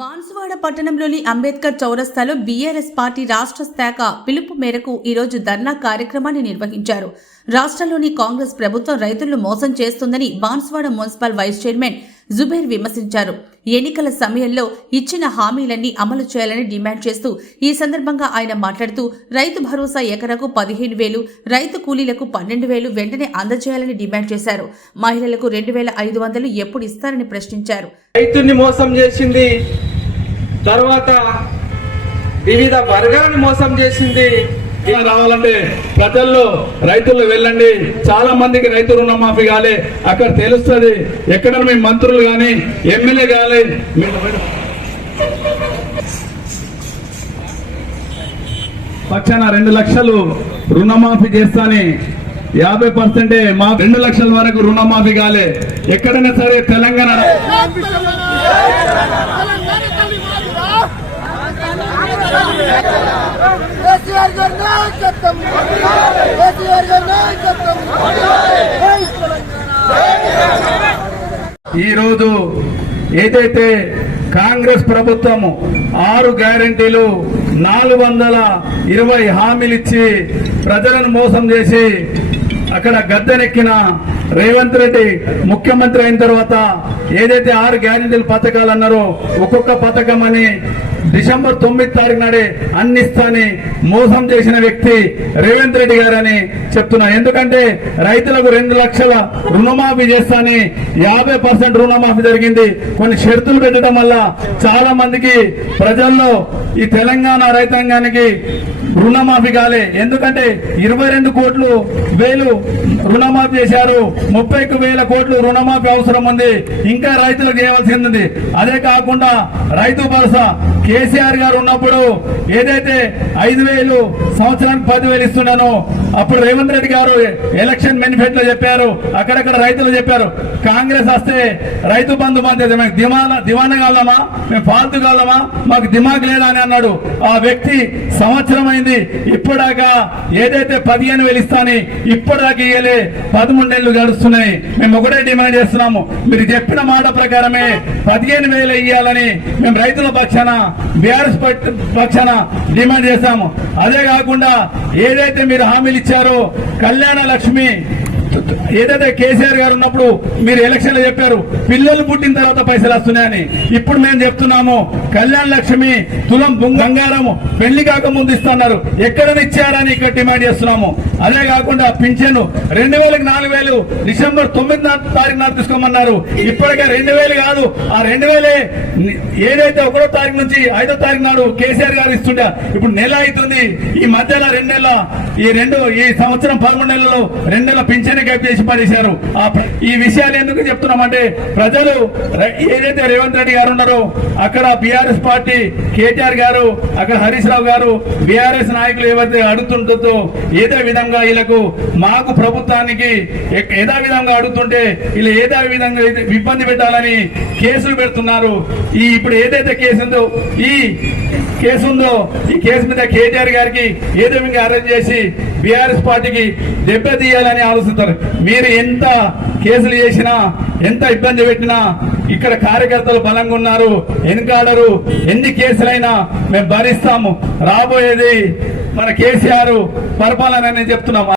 బాన్సువాడ పట్టణంలోని అంబేద్కర్ చౌరస్తాలో BRS party రాష్ట్ర శాఖ పిలుపు మేరకు ఈరోజు ధర్నా కార్యక్రమాన్ని నిర్వహించారు. రాష్ట్రంలోని కాంగ్రెస్ ప్రభుత్వం రైతులను మోసం చేస్తుందని Banswada municipal vice chairman Zubair విమర్శించారు. ఎన్నికల సమయంలో ఇచ్చిన హామీలన్నీ అమలు చేయాలని డిమాండ్ చేస్తూ ఈ సందర్భంగా ఆయన మాట్లాడుతూ రైతు భరోసా ఎకరాకు 15,000, రైతు కూలీలకు 12,000 వెంటనే అందజేయాలని డిమాండ్ చేశారు. మహిళలకు 2,500 ఎప్పుడు ఇస్తారని ప్రశ్నించారు. రైతుని మోసం చేసింది, తర్వాత వివిధ వర్గాలను మోసం చేసింది. రావాలంటే ప్రజల్లో రైతుల్లో వెళ్ళండి. చాలా మందికి రైతు రుణమాఫీ కాలే, అక్కడ తెలుస్తుంది. ఎక్కడ మీ మంత్రులు కానీ ఎమ్మెల్యే కాలే పక్షాన 2 లక్షలు రుణమాఫీ చేస్తాని 50% మా 2 లక్షల వరకు రుణమాఫీ కాలే. ఎక్కడైనా సరే తెలంగాణ ఈరోజు ఏదైతే కాంగ్రెస్ ప్రభుత్వం 6 గ్యారెంటీలు 420 హామీలు ఇచ్చి ప్రజలను మోసం చేసి అక్కడ గద్దెనెక్కిన రేవంత్ రెడ్డి ముఖ్యమంత్రి అయిన తర్వాత ఏదైతే 6 గ్యారెంటీల పథకాలు అన్నారో ఒక్కొక్క పథకం అని డిసెంబర్ 9 తారీఖు నాడే అన్నిస్తాని మోసం చేసిన వ్యక్తి రేవంత్ రెడ్డి గారని చెప్తున్నా. ఎందుకంటే రైతులకు 2 లక్షల రుణమాఫీ చేస్తాని 50% రుణమాఫీ జరిగింది. కొన్ని షరతులు పెట్టడం వల్ల చాలా మందికి ప్రజల్లో ఈ తెలంగాణ రైతాంగానికి రుణమాఫీ కాలే. ఎందుకంటే 22 కోట్లు రుణమాఫీ చేశారు. 31,000 కోట్లు రుణమాఫీ అవసరం ఉంది. ఇంకా రైతులకు చేయవలసింది ఉంది. అదే కాకుండా రైతు భరోసా కేసీఆర్ గారు ఉన్నప్పుడు ఏదైతే 5,000 సంవత్సరానికి 10,000 ఇస్తున్నానో అప్పుడు రేవంత్ రెడ్డి గారు ఎలక్షన్ మేనిఫెస్టోలో చెప్పారు. అక్కడక్కడ రైతులు చెప్పారు, కాంగ్రెస్ వస్తే రైతు బంధు మధ్య మేము దివానా కాలమా, మేము ఫాల్తు కాలమా, మాకు దిమాగ్ లేదా అని అన్నాడు. ఆ వ్యక్తి సంవత్సరం అయింది, ఇప్పటిదాకా ఏదైతే 15,000 ఇస్తాని ఇప్పటిదాకా ఇయ్యలే. 13 నెలలు గడుస్తున్నాయి. మేము ఒకటే డిమాండ్ చేస్తున్నాము, మీరు చెప్పిన మాట ప్రకారమే 15,000 ఇయ్యాలని మేము రైతుల పక్షాన బీఆర్ఎస్ పక్షాన డిమాండ్ చేస్తాము. అదే కాకుండా ఏదైతే మీరు హామీలు ఇచ్చారో కళ్యాణ లక్ష్మి ఏదైతే కేసీఆర్ గారు ఉన్నప్పుడు మీరు ఎలక్షన్ లో చెప్పారు పిల్లలు పుట్టిన తర్వాత పైసలు వస్తున్నాయని. ఇప్పుడు మేము చెప్తున్నాము కళ్యాణ లక్ష్మి తులం బంగారం పెళ్లి కాక ముందు ఇస్తున్నారు, ఎక్కడని ఇచ్చారని ఇక్కడ డిమాండ్ చేస్తున్నాము. అదే కాకుండా పింఛను 2,000కి 4,000 డిసెంబర్ 9 తారీఖు నాడు తీసుకోమన్నారు. ఇప్పటికే 2,000 కాదు, ఆ 2,000 ఏదైతే 1వ తారీఖు నుంచి 5వ తారీఖు నాడు కేసీఆర్ గారు ఇస్తుండే ఇప్పుడు నెల అవుతుంది. ఈ మధ్యలో 2 నెలల ఈ సంవత్సరం 13 నెలల్లో 2 నెలల పింఛన్ గైప్ చేసి పడేశారు. ఈ విషయాలు ఎందుకు చెప్తున్నామంటే ప్రజలు ఏదైతే రేవంత్ రెడ్డి గారు ఉన్నారో అక్కడ బీఆర్ఎస్ పార్టీ కేటీఆర్ గారు, అక్కడ హరీష్ రావు గారు, బీఆర్ఎస్ నాయకులు ఏవైతే అడుగుతుంటుందో ఏదో విధంగా వీళ్ళకు మాకు ప్రభుత్వానికి ఏదో విధంగా అడుగుతుంటే వీళ్ళు ఏదో విధంగా ఇబ్బంది పెట్టాలని కేసులు పెడుతున్నారు. ఇప్పుడు ఏదైతే కేసు ఉందో ఈ కేసు మీద కేటీఆర్ గారికి ఏదో విధంగా అరెస్ట్ చేసి బీఆర్ఎస్ పార్టీకి దెబ్బతీయాలని ఆలోచిస్తారు. మీరు ఎంత కేసులు చేసినా ఎంత ఇబ్బంది పెట్టినా ఇక్కడ కార్యకర్తలు బలంగా ఉన్నారు, వెనుకాడరు. ఎన్ని కేసులైనా మేము భరిస్తాము. రాబోయేది మన కేసీఆర్ పరిపాలన అని చెప్తున్నాము.